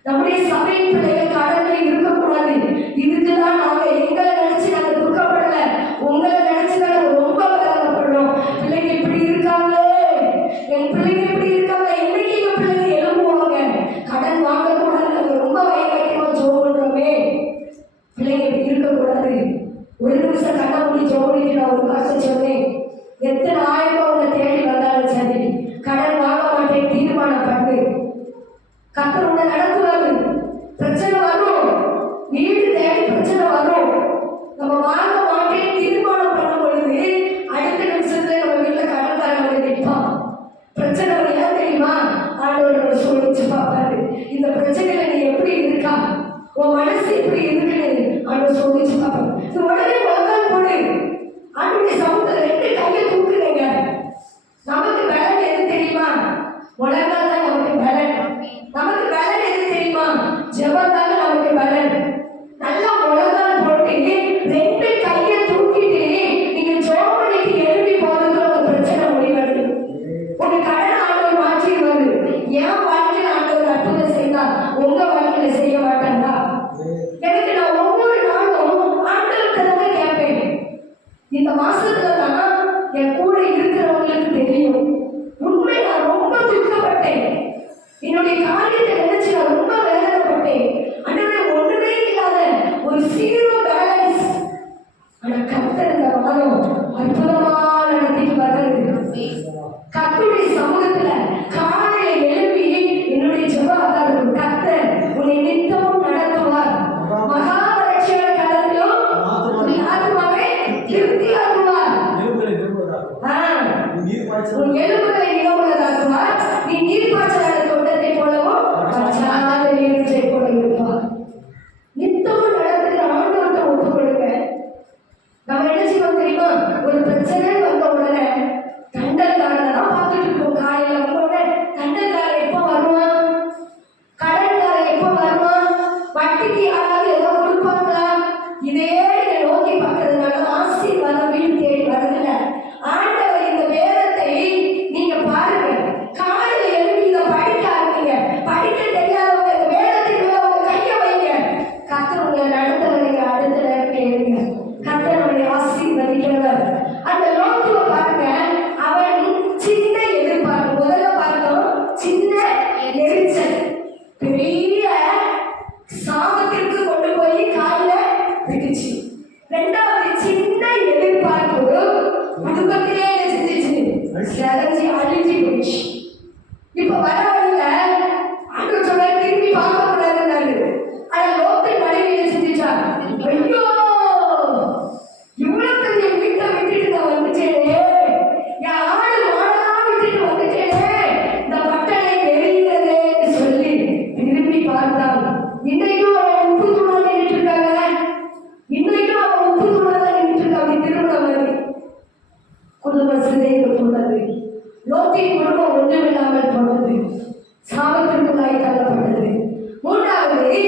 நம்முடைய சபையின் பிள்ளைகள் கடனே இருக்கக்கூடாது. இதுக்குதான் நாங்கள் எங்களை நினைச்சு நாங்கள் துக்கப்படல, உங்களை நினைச்சு நாங்கள் ரொம்ப வேதனைப்படுறோம். பிள்ளைங்க இப்படி இருக்காங்களே, என் பிள்ளைங்க இப்படி இருக்காங்க, என்னைக்கு எங்க பிள்ளைங்க எழுப்புவாங்க? கடன் வாங்கக்கூடாது, நாங்கள் ரொம்ப வைராக்கியமா ஜோம் பண்றோமே. பிள்ளைங்க இப்படி இருக்கக்கூடாது. ஒரு நிமிஷம் கண்ணா மூடி ஜோபிட்டு நான் ஒரு வார்த்தை சொன்னேன். எத்தனை 1000 ரூபாய் உங்களை தேடி வந்தாலும் சரி, கடன் வாங்க மாட்டேன் தீர்மானம் பண்ணு. கர்த்தர் உன்னை நடத்துவாரு. பிரச்சனை வரும், வீடு தேடி பிரச்சனை வரும். நம்ம வாங்க மாட்டேன் தீர்மானம் பண்ணும் பொழுது அடுத்த நிமிஷத்துல நம்ம வீட்டுல கடன்காரன் வந்து நிற்பான். பிரச்சனை வரையா தெரியுமா? ஆண்டவர் நம்ம சோதிச்சு பார்ப்பாரு. இந்த பிரச்சனையில நீ எப்படி இருக்கா, உன் மனசு எப்படி இருக்குன்னு ஆண்டவர் சோதிச்சு பார்ப்பாரு. உடனே முழங்கால் போடு, ஆண்டுடைய சமூகத்துல 2 கையை தூக்குறீங்க. நமக்கு பலன் எது தெரியுமா? முழங்கால் தான் நமக்கு பலன். நமக்கு பலன் எது தெரியுமா? ஜெபம் தாங்க நமக்கு பலன். நல்லா முழங்கால் போட்டு 2 கையை தூக்கிட்டு நீங்க ஜெபம் பண்ணிட்டு எழுப்பி போறதுல உங்க பிரச்சனை முடிவடையும். உங்க கடன் ஆண்டவர் மாற்றிடுவாரு. என் வாழ்க்கையில் ஆண்டவர் அற்புதம் செய்தா உங்க வாழ்க்கையில செய்ய மாட்டாங்களா? எனக்கு நான் ஒவ்வொரு நாளும் ஆண்டவர்கிட்ட தான் கேட்பேன். இந்த மாசத்துல தான் என் கூட இருக்கிறவங்களுக்கு தெரியும், உண்மை நான் ரொம்ப துக்கப்பட்டேன். என்னுடைய காரியத்தை நினைச்சு நான் ரொம்ப வேதனைப்பட்டேன். ஆண்டவரே, ஒண்ணுமே இல்லாத ஒரு 0 பேலன்ஸ். ஆனா கர்த்தர் இந்த வாரம் அற்புதமா நடத்திட்டு வர்றது. கர்த்தருடைய சமூகத்துல காலையில எழுப்பி என்னுடைய ஜெபம் அதான், கர்த்தர் உன்னை நித்தமும் நடத்துவார், மகாபரட்சியோட காலத்திலும் ஆத்மாவை திருப்தியாக்குவார். உன் எலும்புகளை நிலவுள்ளதாக்குவார். நீ நீர்ப்பாய்ச்சலான தோட்டத்தை போலவும் பச்சாத நீரை போல இருப்பார். நித்தமும் நடத்துகிற ஆண்டவர்கிட்ட ஒப்பு கொடுங்க. நம்ம என்ன செய்வோம் தெரியுமா? ஒரு பிரச்சனை வந்த உடனே தண்டல்காரனை தான் பார்த்துட்டு இருக்கோம். காலையில வந்த உடனே தண்டல்காரன் எப்போ வருவான், கடன்காரன் எப்போ வருவான், வட்டிக்கு யாராவது ஏதோ கொடுப்பாங்களா, இதே நோக்கி பார்க்கறதுனால ஆசீர்வாதம் வீடு தேடி வரதில்லை. ஆண்டவர் இந்த வேதத்தை நீங்க பாருங்க, காலையில எழுப்பி இதை படிக்க ஆரம்பிங்க. படிக்க தெரியாதவங்க இந்த வேதத்தின் மேல உங்க கையை வைங்க. கர்த்தர் உங்களை நடத்துவதை அடுத்த நேரம் கேளுங்க. கர்த்தர் நம்மளை ஆசீர்வதிக்கிறவர். அந்த லோத்துவை பாருங்க, அவன் சின்ன எதிர்பார்ப்பு. முதல்ல பார்த்தோம் சின்ன எரிச்சல், பெரிய சாபத்திற்கு கொண்டு போய் காலில விட்டுச்சு. 2வது சின்ன எதிர்பார்ப்பு குடும்பத்திலே செஞ்சிச்சு, செலஞ்சி அழிஞ்சு போயிடுச்சு. இப்ப வர வழியில ஆண்டவர் சொல்ல திரும்பி பார்க்க கூடாதுன்னாரு. ஆனா லோத்து மனைவியை செஞ்சிச்சா, ஐயோ இவ்வளவு பெரிய வீட்டை விட்டுட்டு நான் வந்துட்டேனே, என் ஆடு மாடெல்லாம் விட்டுட்டு வந்துட்டேனே, இந்த பட்டணை எரிகிறதேன்னு சொல்லி திரும்பி பார்த்தாங்க. இன்னைக்கும் அவன் உப்பு தூணாக நின்றுட்டு இருக்காங்க, இன்னைக்கும் அவன் உப்பு தூணாக நின்றுட்டு இருக்காங்க. திருமண மாதிரி குடும்பம் சிதைந்து போனது. லோத்தின் குடும்பம் ஒன்றுமில்லாமல் போனது, சாபத்திற்குள்ளாய் தள்ளப்பட்டது. 3வது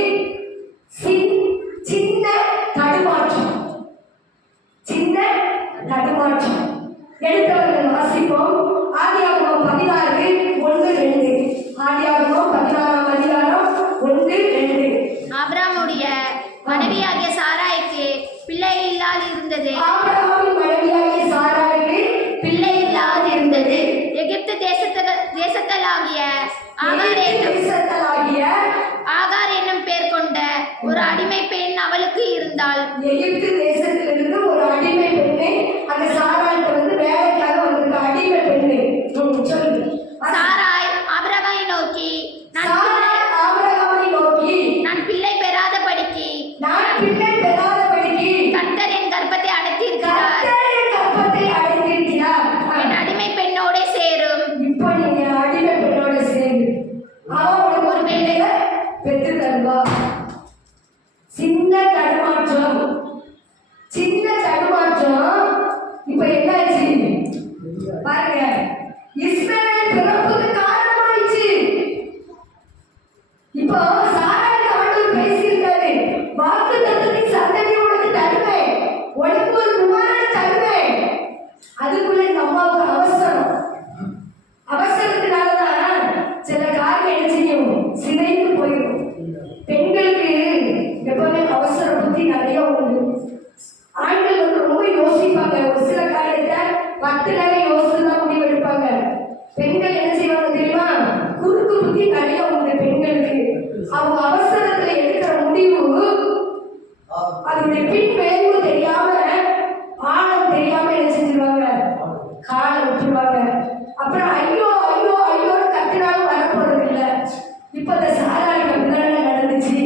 சின்ன தடுமாற்றம். சின்ன தடுமாற்றம் எடுத்தவர்கள் வாசிப்போம். ஆதியாகமம் 16:1-2. ஆதியாகமம் 16ஆம் அதிகாரம் 1-2. ஆபிரகாமுடைய மனைவியாகிய சாராய்க்கு பிள்ளை இல்லாது இருந்தது. ஆபிரகாமின் மனைவியாகிய சாராய்க்கு பிள்ளை இல்லாது இருந்தது. எகிப்து தேசத்தலாகிய ஆகார் என்னும் பேர் கொண்ட ஒரு அடிமை பெண் அவளுக்கு இருந்தாள். எகிப்து தேசத்திலிருந்து ஒரு அந்த சாராள்கிட்ட வந்து வேலைக்காக வந்திருக்க அடிமை பெண்ணு. சொல்லு. சாராய் ஆபிரகாமை நோக்கி சாராள் ஆபிரகாமை நோக்கி, நான் பிள்ளை பெறாதபடிக்கு நான் பிள்ளை பெறாதபடிக்கு கர்த்தர் என் கர்ப்பத்தை அடைத்திருக்கிறார். கர்த்தர் என் கர்ப்பத்தை அடைத்திருக்கிறார். என் அடிமை பெண்ணோட சேரும். இப்போ நீங்க அடிமை பெண்ணோட சேர்ந்து அவன் உனக்கு ஒரு பிள்ளைய பெற்று தருவா. சின்ன தடுமாற்றம், சின்ன தடுமாற்றம். இப்ப என்னாச்சு பாருங்க, இஸ்ரவேல் பிறப்புக்கு காரணமாயிடுச்சு. இப்போ சாராளுக்கு ஆண்டவர் பேசியிருக்காரு, வாக்குத்தத்தத்தின் சந்ததி உனக்கு தருவேன், உனக்கு ஒரு குமாரனை தருவேன். அதுக்குள்ள இந்த அம்மாவுக்கு அவசரம். அவசரத்தினாலதான் சில காரியம் என்ன செய்யும், சிதைந்து போயிடும். பெண்களுக்கு எப்பவுமே அவசர புத்தி நிறைய உண்டு. ஆண்கள் வந்து ரொம்ப யோசிப்பாங்க, ஒரு சில காரியத்தை 10 நேரம் யோசித்து தான் முடிவெடுப்பாங்க. பெண்கள் என்ன செய்வாங்க தெரியுமா, குறுக்கு புத்தி நிறைய உண்டு பெண்களுக்கு. அவங்க அவசரத்துல எடுக்கிற முடிவு அதனுடைய பின் விளைவு தெரியாம, ஆழம் தெரியாம என்ன செஞ்சிருவாங்க, காலை விட்டுருவாங்க. அப்புறம் ஐயோ ஐயோ ஐயோன்னு கத்தினாலும் வரப்போறது இல்லை. இப்ப அந்த சாராளுக்கு அப்படிதானே நடந்துச்சு.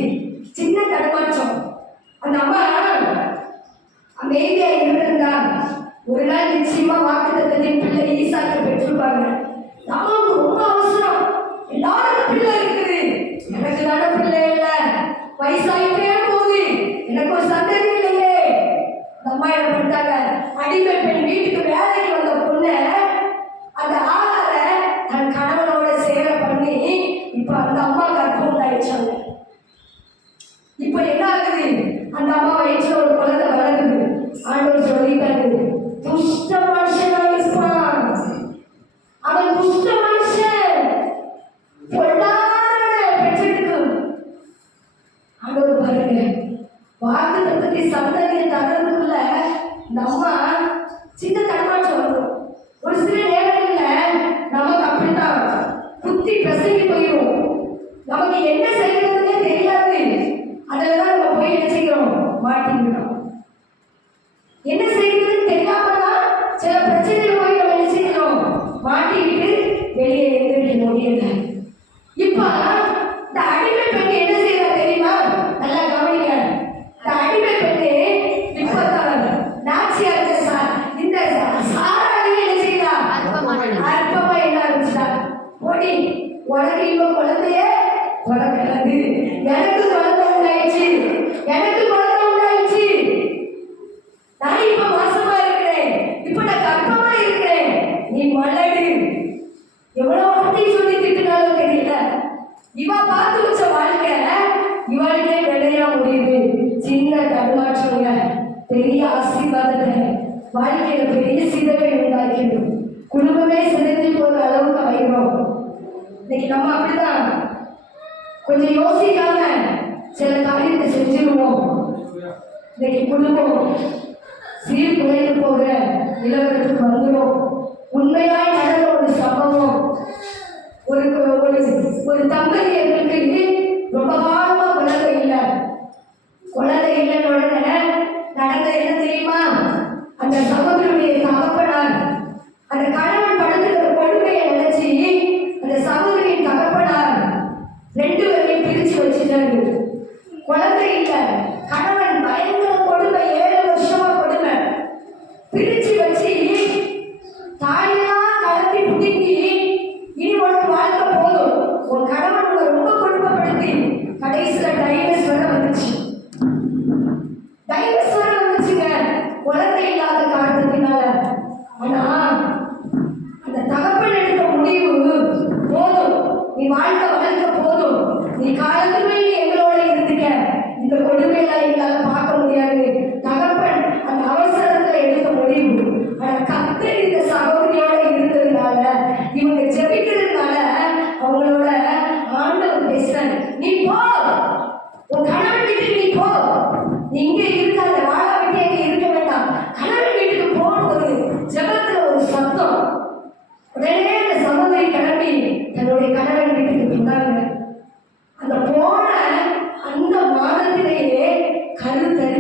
சின்ன தடுமாற்றம். அந்த அம்மா அமைதியா இருந்திருந்தா ஒரு நாள் நிச்சயமா வாக்குத்தத்தத்தின் பிள்ளை ஈசாக்கை பெற்றிருப்பாங்க. நமக்கு ரொம்ப அவசரம், எல்லாருக்கும் பிள்ளை இருக்குது, எனக்கு தானே பிள்ளை இல்லை, வயசாயிட்டே போகுது, எனக்கு ஒரு சந்ததி இல்லையே. அந்த அம்மா என்ன பண்ணிட்டாங்க, அடிமை பெண் வீட்டுக்கு வேலைக்கு வந்த பொண்ணு அந்த ஆகார தன் கணவனோட சேர பண்ணி இப்ப அந்த அம்மா கற்பம் உண்டாயிடுச்சாங்க. இப்ப என்ன ஆகுது, அந்த அம்மா வயிற்றுல ஒரு குழந்தை வளருது. ஆண்டவர் சொல்லிட்டாரு, துஷ்ட மனுஷனா இருப்பான் அவன், துஷ்ட மனுஷன், பொல்லாதவனை பெற்றெடுக்கும். ஆண்டவர் பாருங்க, வாக்குத்தத்தத்தை சந்ததியை தகர்ந்துள்ள இந்த அம்மா சின்ன தடுமாற்றம் வரும். ஒரு சில நேரங்களில் நமக்கு அப்படித்தான் புத்தி பிரசங்கி போயிடும். நமக்கு என்ன செய்யறதுன்னே தெரியாது. அதில்தான் நம்ம போய் என்ன செய்கிறோம், மாட்டிக்கிறோம். என்ன செய்யறதுன்னு தெரியாமதான் சில பிரச்சனைகள் போய் நம்ம என்ன செய்கிறோம், மாட்டிக்கிட்டு வெளியே எழுந்திருக்க முடியல. இப்ப இந்த அடிமை பெண் என்ன செய்யறா தெரியுமா, நல்லா கவனிங்க. இந்த அடிமை பெண்ணு இப்ப நாச்சியார் இந்த சாராளையும் என்ன செய்யறா, அற்பமா என்ன ஆரம்பிச்சிட்டா. ஓடி உனக்கு இப்ப குழந்தையே பிறக்கிறது, எனக்கு குழந்தை உண்டாயிடுச்சு, எனக்கு குழந்தை உண்டாயிடுச்சு, நான் இப்ப மாசமா இருக்கிறேன், இப்ப நான் கற்பமா இருக்கிறேன், நீ மலடு. எவ்வளவு வார்த்தை சொல்லி திட்டினாலும் தெரியல. இவ பார்த்து வச்ச வாழ்க்கை இவளுக்கே விளையா முடியுது. சின்ன தடுமாற்றங்க பெரிய ஆசீர்வாதத்தை வாழ்க்கையில பெரிய சிதவை உண்டாக்கிடும். குடும்பமே சிதைந்து போற அளவுக்கு ஆயிரும். இன்னைக்கு நம்ம அப்படிதான் கொஞ்சம் யோசிக்காம சில காரியத்தை செஞ்சிருவோம். இன்னைக்கு குடும்பம் சீர்குலைந்து போகிற நிலவரத்துக்கு வந்துடும். உண்மையாய் நடந்த ஒரு சம்பவம், ஒரு ஒரு தம்பதியர்களுக்கு ரொம்ப காலமா குழந்தை இல்லை. குழந்தை இல்லைன்னு உடனே நடந்த என்ன தெரியுமா, அந்த சகோதரனுடைய தகப்பனார் அந்த கணவன் படுத்துக்கிற கொடுமையை நினைச்சு அந்த சகோதரியின் தகப்பனார் 2 பேரையும் பிரிச்சு வச்சுட்டாரு. குழந்தை இல்லை, கணவன் பயங்கர கொடுமை, 7 வருஷமா கொடுமை. பிரிச்சு வச்சு தாயெல்லாம் கலப்பி புடுங்கி, இனி உனக்கு வாழ்க்கை போதும், உன் கணவன் ரொம்ப கொடுமைப்படுத்தி கடைசியில டைவர்ஸ் வர வந்துச்சு. டைவர்ஸ் வர வந்துச்சுங்க, குழந்தை இல்லாத காரணத்தினால. ஆனா அந்த தகப்பன் எடுத்த முடிவு, போதும் நீ வாழ்க்கை வாழ்க்கை போதும், நீ காலத்துமே நீ எங்களோட இருந்துக்க, இந்த கொடுமையெல்லாம் எங்களால பார்க்க முடியாது. தகப்பன் அந்த அவசரத்துல எடுத்த முடிவு. ஆனா கர்த்தர் இந்த சகோதரியோட இருந்ததுனால, இவங்க ஜெபிக்கிறதுனால அவங்களோட ஆண்டவர் பேசுறாரு, நீ போ, உன் கணவன் வீட்டுக்கு நீ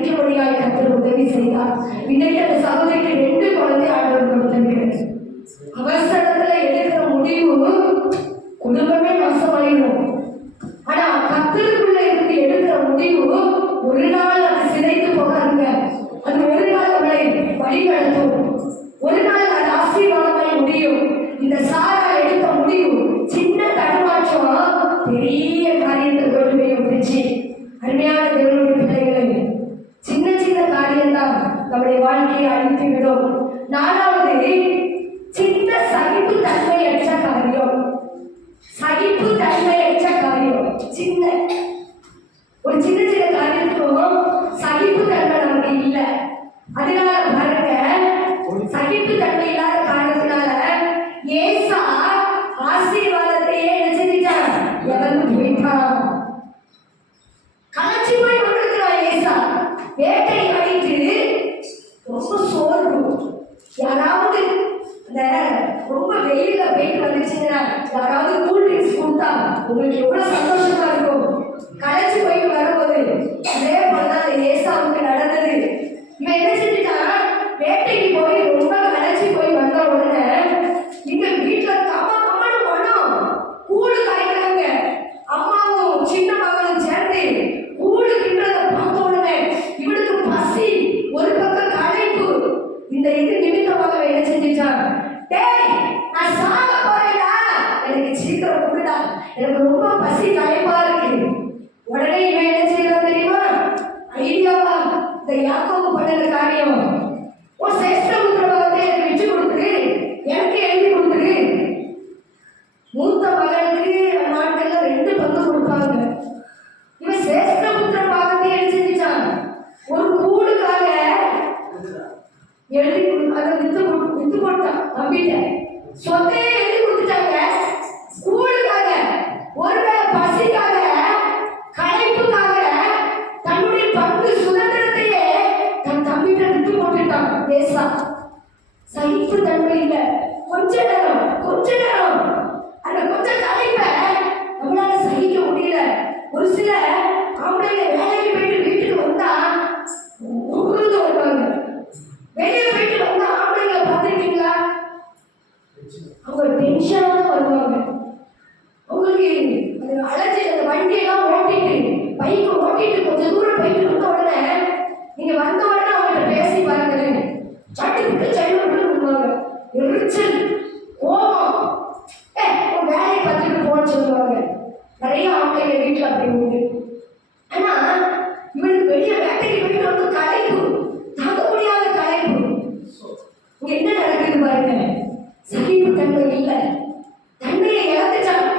ஜெபிக்கும்படியாய் கர்த்தர் உதவி செய்தார். இன்னைக்கு அந்த சகோதரிக்கு 2 குழந்தை ஆண்டவர் கொடுத்திருக்கிறார். அவசரத்துல எடுக்கிற முடிவு குடும்பமே நாசமாயிடும். ஆனா கர்த்தருக்குள்ள இருந்து எடுக்கிற முடிவு ஒரு நாள் அது சிதைந்து போகாதுங்க. அது ஒரு நாள் அவளை வழிநடத்தும். ஒரு நாள் அது ஆசீர்வாதமாய் முடியும். இந்த சாரா எடுத்த முடிவு சின்ன தடுமாற்றம் பெரிய காரியத்தை கொண்டு போய் வந்துச்சு. அருமையான தேவனுடைய பிள்ளைகளை, சின்ன சின்ன காரியம்தான் நம்முடைய வாழ்க்கையை அழித்து விடும். 4வது, சின்ன சகிப்பு தன்மையற்ற காரியம். சகிப்பு தன்மையற்ற காரியம் சின்ன ஒரு சின்ன சின்ன காரியத்துக்கும் சகிப்பு தன்மை நமக்கு இல்லை. அதனால பாருங்க, சகிப்பு தன்மை இல்லாத காரணத்தினால ஏசா ஆசீர்வாதத்தையே நினைச்சிட்டான், இழந்து போயிட்டான். களைச்சு போய் கொண்டிருக்கிறான் ஏசா. வேட்டை அடித்து ரொம்ப சோர்வு. யாராவது இந்த ரொம்ப வெயில்ல போயிட்டு வந்துச்சுன்னா யாராவது கூல் ட்ரிங்க்ஸ் கொடுத்தா உங்களுக்கு எவ்வளவு சந்தோஷமா இருக்கும். களைச்சு போயிட்டு வரும்போது அதே போலதான் அந்த ஏசாவுக்கு நடந்தது. இவன் என்ன செஞ்சுட்டான், வேட்டைக்கு போய் ரொம்ப களைச்சு போய் வந்த உடனே இங்க வீட்டுல கம்மனு பணம் கூழு காய்க்கிறாங்க. அம்மாவும் சின்ன மகளும் சேர்ந்து கூழு கிண்டதை பார்த்த உடனே இவனுக்கு பசி, ஒரு பக்கம் களைப்பு. இந்த இது நிமித்தமாக என்ன செஞ்சுட்டான், டேய் நான் சாக போறேன்டா, எனக்கு சீக்கிரம் கொடுடா, எனக்கு ரொம்ப பசி களைப்பா இருக்கு. உடனே இவன் என்ன செய்யறான் தெரியுமா, ஐடியாவா இந்த யாக்கோபு பண்ண காரியம், உன் சேஷ்டபுத்திரத்தை எனக்கு விட்டு கொடுத்துரு, எனக்கு எழுதி கொடுத்துரு. மூத்த மகனுக்கு நாட்கள்ல 2 பங்கு கொடுப்பாங்க. இவன் சேஷ்டபுத்திர பாகத்தை எழுதி செஞ்சுட்டான். ஒரு கூடுக்காக எழுதி அதை வித்து போட்டான். நம்பிட்டேன் சொத்தையே எழுதி கொடுத்துட்டாங்க. கூடுக்காக, ஒருவேளை பசிக்காக, களைப்புக்காக தன்னுடைய பங்கு சுதந்திரத்தையே தன் தம்பிட்ட விட்டு போட்டுட்டான் ஏசா. சகிப்பு தன்மை இல்லை. கொஞ்ச நேரம் அந்த கொஞ்சம் களைப்பை நம்மளால சகிக்க முடியல. ஒரு சில ஆம்பளைங்க வேலைக்கு போயிட்டு வீட்டுக்கு வந்தா உருண்டு வருவாங்க. வெளியே போயிட்டு வந்தா ஆம்பளைங்களை பார்த்துருக்கீங்களா, அவங்க டென்ஷனாக வருவாங்க. அவங்களுக்கு அது அழைச்சி அந்த வண்டியெல்லாம் ஓட்டிட்டு பைக்கு ஓட்டிட்டு கொஞ்சம் தூரம் போயிட்டு வந்த உடனே நீங்க வந்த உடனே அவங்கள்ட்ட பேசி பாருங்களேன், சட்டு விட்டு வருவாங்க. எரிச்சல், கோபம், உன் வேலையை பார்த்துட்டு போன்னு சொல்லுவாங்க. நிறைய ஆம்பளைங்க வீட்டில் அப்படி உண்டு. ஆனா இவனுக்கு வெளியே வேட்டைக்கு போயிட்டு வந்து களைப்பு, தாங்க முடியாத களைப்பு. இங்க என்ன நடக்குது பாருங்க, சகிப்பு தன்மை இல்லை, தன்மையை இழந்துட்டான்.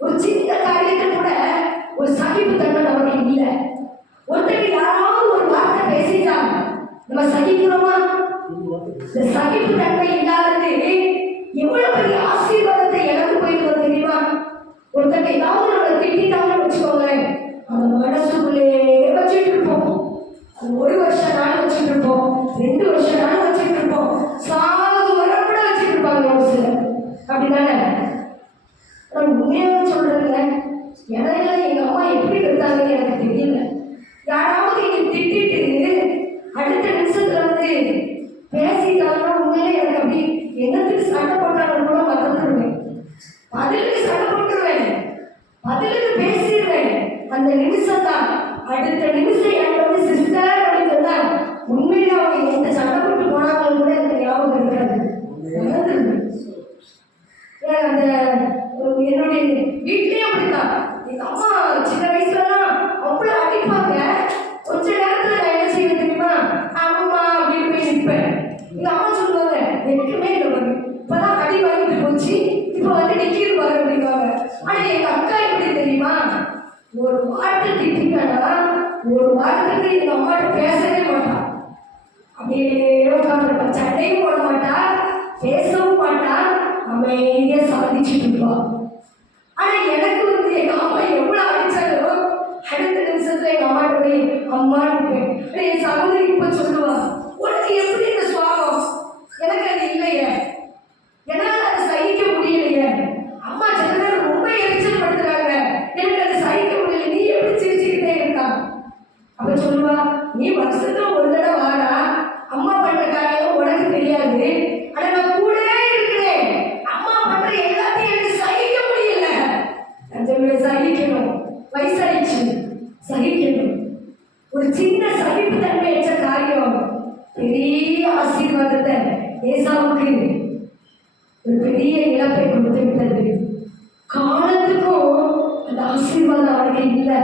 ஒரு சின்ன காரியத்தை கூட ஒரு சகிப்பு தன்மை நமக்கு இல்லை. ஒருத்தருக்கு யாராவது ஒரு வார்த்தை பேசிட்டாங்க, நம்ம சகிக்கிறோமா? இந்த சகிப்பு தன்மை இல்லாதது எவ்வளவு பெரிய ஆசீர்வாதத்தை இழந்து போயிட்டு தெரியுமா? ஒருத்தங்க ஏதாவது நம்ம திட்டாங்கன்னு வச்சுக்கோங்களேன், அந்த மனசுக்குள்ளே வச்சுட்டு இருப்போம். அது 1 வருஷ நாள் வச்சுட்டு இருப்போம், 2 வருஷ நாள் வச்சுட்டு இருப்போம், சாகு வர கூட வச்சுட்டு இருப்பாங்க ஒரு சிலர். அப்படிதானே? நான் உண்மையாக சொல்றேங்க, எதையில எங்க அம்மா எப்படி இருந்தாங்கன்னு எனக்கு தெரியல. யாராவது என்னை திட்டிட்டு அடுத்த நிமிஷத்துல வந்து பேசிட்டாங்கன்னா உண்மையிலே எனக்கு அப்படி என்னத்துக்கு சண்டை போட்டாங்கன்னு கூட மறந்துடுவேன். பதிலுக்கு சண்டை போட்டுருவேன், பதிலுக்கு பேசிடுவேன். அந்த நிமிஷம் தான், அடுத்த நிமிஷம் எனக்கு வந்து சிஸ்டர் அப்படின்னு சொன்னா உண்மையில அவங்க எந்த சண்டை போட்டு போனாங்கன்னு கூட எனக்கு ஞாபகம் இருக்காது, மறந்துடுவேன். அந்த என்னுடைய வீட்லயும் அப்படித்தான். எங்க அம்மா சின்ன வயசுலலாம் அவ்வளவு அடிப்பாங்க. கொஞ்ச நேரத்துல நான் என்ன செய்வேன் தெரியுமா, அம்மா அப்படின்னு போய் நிற்பேன். எங்க அம்மா சொல்லுவாங்க, எனக்குமே இல்லை, இப்பதான் அடி வாங்கிட்டு போச்சு, இப்ப வந்து நிக்கிது பாரு அப்படிவாங்க. ஆனா எங்க அக்கா எப்படி தெரியுமா, ஒரு வார்த்தை திட்டிங்கன்னா ஒரு வாரத்துக்கு எங்க அம்மாட்ட பேசவே மாட்டான். அப்படியே உட்காந்துருப்பா, சண்டையும் போட மாட்டா, பேசவும் மாட்டா, அமைதியா சாதிச்சுட்டு இருப்பா. ஆனா எனக்கு வந்து எங்க அம்மா எவ்வளவு அடிச்சாலும் அடுத்த நிமிஷத்துல எங்க அம்மாட்ட போய் அம்மான்னு இருப்பேன். என் சகோதரி இப்ப சொல்லுவா, உனக்கு எப்படி இந்த சுவாபம்? எனக்கு அது இல்லையே, என்னால அதை சகிக்க முடியலையே. அம்மா சில பேர் ரொம்ப எரிச்சல் படுத்துறாங்க, எனக்கு அதை சகிக்க முடியல, நீ எப்படி சிரிச்சுக்கிட்டே இருக்கா? அப்ப சொல்லுவா, நீ வருஷத்துல ஒரு தடவை வாரா, அம்மா பண்ற காரியம் உனக்கு தெரியாது. ஆனா நான் கூடவே இருக்கிறேன். அம்மா பண்ற எல்லாத்தையும் எனக்கு சகிக்க முடியல. நான் சொல்லுவேன், சகிக்கணும். வயசாயிடுச்சு, சகிக்கணும். ஒரு சின்ன சகிப்பு தன்மையற்ற காரியம் பெரிய ஆசீர்வாதத்தை ஏசாவுக்கு ஒரு பெரிய இழப்பை கொடுத்து விட்டது. காலத்துக்கும் அந்த ஆசீர்வாதம் அவனுக்கு இல்லை.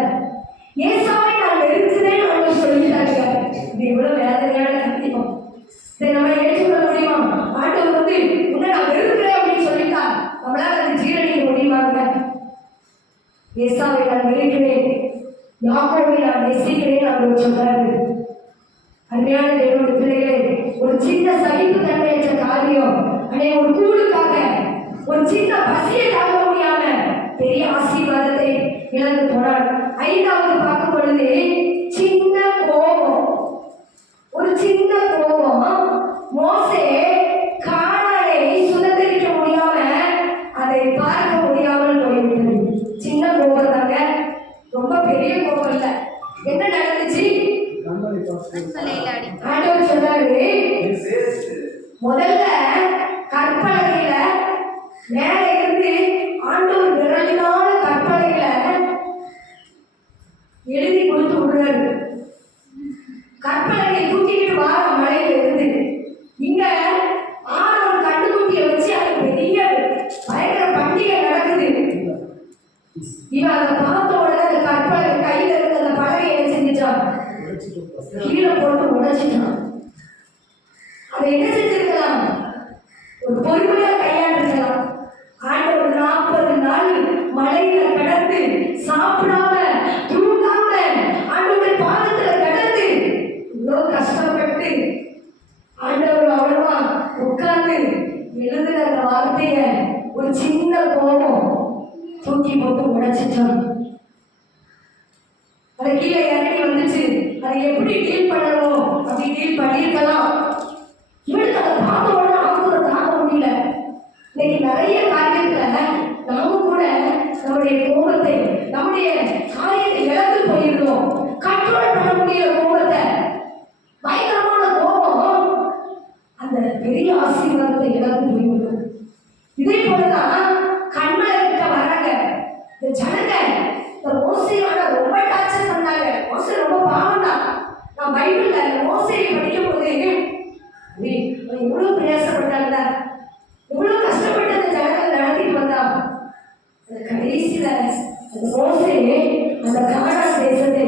ஏசாவை நான் வெறுக்கிறேன் அவங்க சொல்லிட்டாங்க. இது எவ்வளவு வேதனையான கத்தியம். இதை நம்ம ஏற்றுக்கொள்ள முடியுமா? ஆண்டவர் வந்து உன்னை நான் வெறுக்கிறேன் அப்படின்னு சொல்லிட்டா நம்மளால அதை ஜீரணிக்க முடியுமாங்க? ஏசாவை நான் வெறுக்கிறேன், யாக்கோபை நான் நேசிக்கிறேன் அப்படின்னு சொல்றாரு. அருமையான தேவனுடைய பிள்ளைகளே, ஒரு சின்ன சகிப்பு தன்மையற்ற காரியம் அன்னைய ஒரு கூழுக்காக, ஒரு சின்ன பசியை தாங்க முடியாம பெரிய ஆசீர்வாதத்தை இழந்து போனார். ஐந்தாவது பார்க்கும் பொழுது சின்ன கோபம், ஒரு சின்ன கோபம் மோசே கானானை சுதந்திரிக்க முடியாம அதை பார்க்க முடியாமல் போய்விட்டது. சின்ன கோபம் தாங்க, ரொம்ப பெரிய கோபம் இல்லை. என்ன நடந்துச்சு? தலையில அடிக்க ஆண்டவர் சொன்னாரு, முதல்ல கற்பனையில மேல இருந்து ஆண்டவர் விரலினால கற்பனையில எழுதி கொடுத்து விடுறாரு. கற்பனையை தூக்கிக்கிட்டு வார மலையில இருந்து இங்க ஆரோன் கண்டுக்குட்டியை வச்சு அது பெரிய பயங்கர பண்டிகை நடக்குது. இவன் அதை பார்த்த உடனே அந்த கற்பனை கையில இருந்து அந்த பலகை என்ன செஞ்சுட்டான்? கீழே போட்டு உடைச்சிட்டான். அதை என்ன செஞ்சிருக்கலாம்? ஒரு பொறுமையா கையாண்டிருக்கலாம். ஆண்டவர் 40 நாள் மலையில கிடந்து சாப்பிடாம தூங்காம ஆண்டவருடைய பாதத்துல கிடந்து இவ்வளோ கஷ்டப்பட்டு ஆண்டவர் அவ்வளவா உட்கார்ந்து எழுதுற அந்த வார்த்தைய ஒரு சின்ன கோபம் தூக்கி போட்டு உடைச்சிட்டான். அது கீழே இறங்கி வந்துச்சு. அதை எப்படி டீல் பண்ணணும் அப்படி டீல் பண்ணியிருக்கலாம். இவனுக்கு அதை பார்த்த உடனே அவங்க தாங்க முடியல. இன்னைக்கு நிறைய காரியத்துல நாம கூட நம்முடைய கோபத்தை, நம்முடைய காரியத்தை இழந்து போயிருந்தோம். கண்ட்ரோல் பண்ண முடியல கோபத்தை. பயங்கரமான கோபம் அந்த பெரிய ஆசீர்வாதத்தை இழந்து போயிருந்தோம். இதே போலதான் கண்மலை கிட்ட வராங்க இந்த ஜனங்க. இந்த மோசையான ரொம்ப டார்ச்சர் பண்ணாங்க. மோசை ரொம்ப பாவம் தான். நான் பைபிள்ல அந்த மோசையை படிக்கும் போது எவ்வளவு பிரயாசப்பட்டாங்க, எவ்வளவு கஷ்டப்பட்டு அந்த ஜனங்கள் நடத்திட்டு வந்தா. அந்த கடைசியில அந்த மோசை அந்த கானான் தேசத்தை